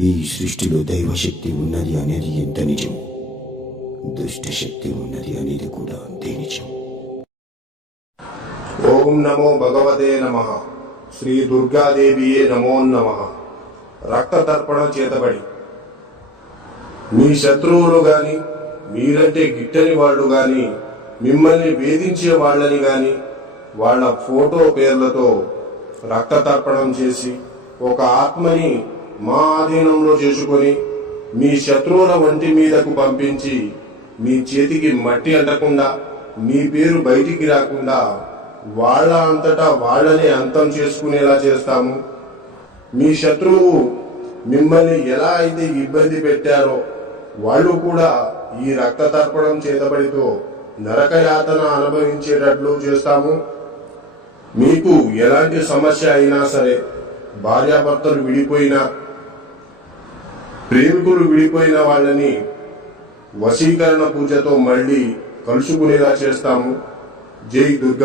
ఈ సృష్టిలో దైవశక్తి ఉన్నది అనేది ఎంత నిజం? దుష్ట శక్తి ఉన్నది అనేది కూడా అంతే నిజం. ఓం నమో భగవతే నమ. శ్రీ దుర్గాదేవియే నమో నమ. రక్త తర్పణం చేతబడి. మీ శత్రువులు గాని మీరంటే గిట్టని వాళ్ళు గాని మిమ్మల్ని వేధించే వాళ్ళని గాని వాళ్ళ ఫోటో పేర్లతో రక్త తర్పణం చేసి ఒక ఆత్మని మా ఆధీనంలో చేసుకొని మీ శత్రువుల వంటి మీదకు పంపించి మీ చేతికి మట్టి అంటకుండా మీ పేరు బయటికి రాకుండా వాళ్ళ అంతటా వాళ్ళనే అంతం చేసుకునేలా చేస్తాము. మీ శత్రువు మిమ్మల్ని ఎలా అయితే ఇబ్బంది పెట్టారో వాళ్ళు కూడా ఈ రక్త తర్పణం చేతబడితో నరకయాతన అనుభవించేటట్లు చేస్తాము. మీకు ఎలాంటి సమస్య అయినా సరే భార్యాభర్తలు విడిపోయినా ప్రేమికులు విడిపోయిన వాళ్ళని వశీకరణ పూజతో మళ్ళీ కలుసుకునేలా చేస్తాము. జై దుర్గా.